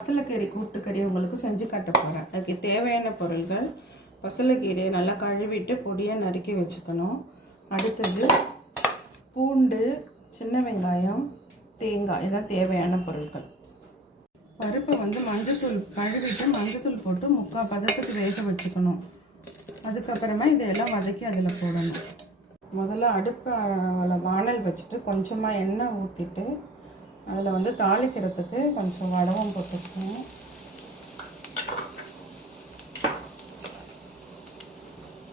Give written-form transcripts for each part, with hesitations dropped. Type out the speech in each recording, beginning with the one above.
பசலைக்கீரை கூட்டுக்கறி உங்களுக்கு செஞ்சு காட்ட போகிறேன். அதுக்கு தேவையான பொருள்கள்: பசலைக்கீரையை நல்லா கழுவிட்டு பொடியாக நறுக்கி வச்சுக்கணும். அடுத்தது பூண்டு, சின்ன வெங்காயம், தேங்காய், இதான் தேவையான பொருட்கள். பருப்பை மஞ்சத்தூள் கழுவிட்டு மஞ்சத்தூள் போட்டு 3/4 பதத்துக்கு வேக வச்சுக்கணும். அதுக்கப்புறமா இதையெல்லாம் வதக்கி அதில் போடணும். முதல்ல அடுப்பில் வானல் வச்சுட்டு கொஞ்சமாக எண்ணெய் ஊற்றிட்டு அதில் தாளிக்கிறதுக்கு கொஞ்சம் வடகம் போட்டுக்கணும்.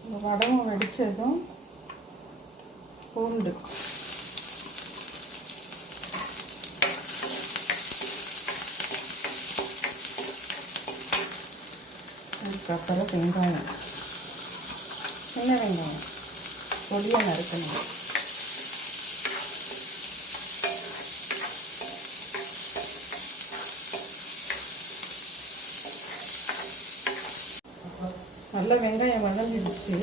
இந்த வடகம் வெடித்ததும் பூண்டு, அதுக்கப்புறம் வெங்காயம், சின்ன வெங்காயம் பொடியாக நறுக்கணும். நல்லா வெங்காயம் வதங்கிடுச்சு.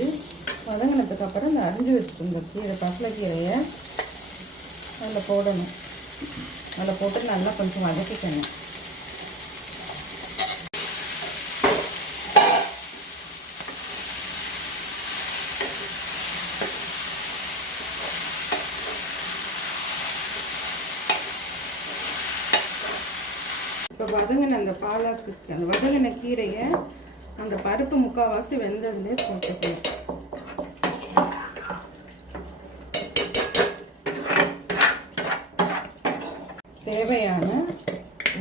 வதங்கினதுக்கப்புறம் இந்த அரிஞ்சு வச்சுருந்த கீரை, பசலைக்கீரையை அதில் போடணும். அதில் போட்டு நல்லா கொஞ்சம் வதக்கிக்கணும். இப்போ வதங்கின அந்த பாலாக்கு அந்த வதங்கின கீரையை அந்த பருப்பு 3/4 வெந்ததுலேயே போட்டுக்கணும். தேவையான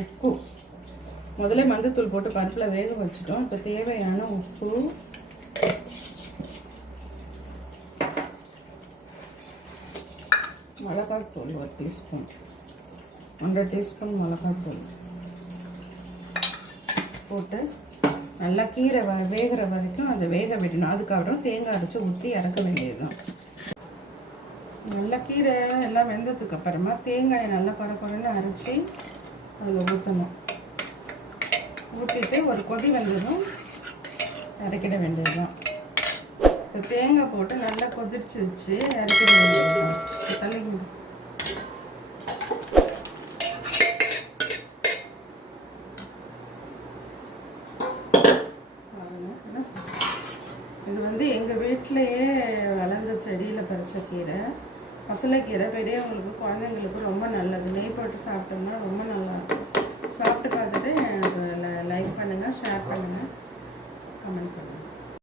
உப்பு, முதல்ல மஞ்சத்தூள் போட்டு பருப்பில் வேக வச்சுட்டோம். இப்போ தேவையான உப்பு, மிளகாய்த்தூள் 1 டீஸ்பூன், 1/2 டீஸ்பூன் மிளகாய்த்தூள் போட்டு நல்லா கீரை வேகிற வரைக்கும் அதை வேக விடணும். அதுக்கப்புறம் தேங்காய் அரைச்சி ஊற்றி இறக்க வேண்டியதுதான். நல்லா கீரை எல்லாம் வெந்ததுக்கு அப்புறமா தேங்காயை நல்லா குறைன்னு அரைச்சி அதில் ஊற்றணும். ஊற்றிட்டு ஒரு கொதி வந்ததும் இறக்கிட வேண்டியதுதான். இப்போ தேங்காய் போட்டு நல்லா கொதிச்சு வச்சு இறக்கிட வேண்டியதுதான். தலைங்க இது எங்கள் வீட்டிலையே வளர்ந்த செடியில் பறித்த கீரை, பசலைக்கீரை. பெரியவங்களுக்கு, குழந்தைங்களுக்கு ரொம்ப நல்லது. நெய் போட்டு சாப்பிட்டோம்னா ரொம்ப நல்லா இருக்கும். சாப்பிட்டு பார்த்துட்டு எனக்கு லைக் பண்ணுங்கள், ஷேர் பண்ணுங்கள், கமெண்ட் பண்ணுங்கள்.